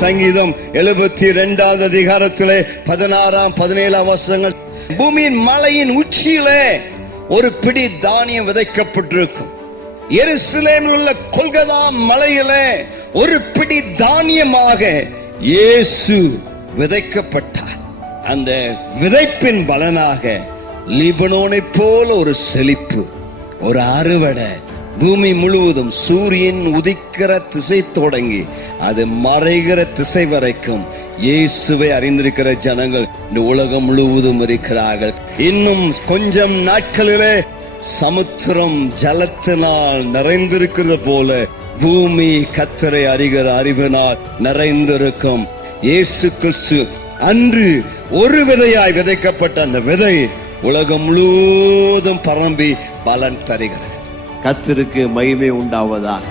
சங்கீதம் 72 அதிகாரத்திலே 16, 17 வசனங்கள். பூமியின் மலையின் உச்சியிலே ஒரு பிடி தானியம் விதைக்கப்பட்டிருக்கும். எருசலேமில் உள்ள கொல்கதா மலையிலே ஒரு பிடி தானியமாக இயேசு விதைக்கப்பட்டார். அந்த விதைப்பின் பலனாக லீபனோனை போல ஒரு செழிப்பு, ஒரு அறுவடை, பூமி முழுவதும் சூரியன் உதிக்கிற திசை தொடங்கி அது மறைகிற திசை வரைக்கும் இயேசுவை அறிந்திருக்கிற ஜனங்கள் இந்த உலகம் முழுவதும் இருக்கிறார்கள். இன்னும் கொஞ்சம் நாட்களிலே சமுத்திரம் ஜலத்தினால் நிறைந்திருக்கிறது போல பூமி கர்த்தரை அறிகிற அறிவினால் நிறைந்திருக்கும். இயேசு கிறிஸ்து அன்று ஒரு விதையாய் விதைக்கப்பட்ட அந்த விதை உலகம் முழுவதும் பரம்பி பலன் தருகிறது. கர்த்தருக்கு மகிமை உண்டாவதாக.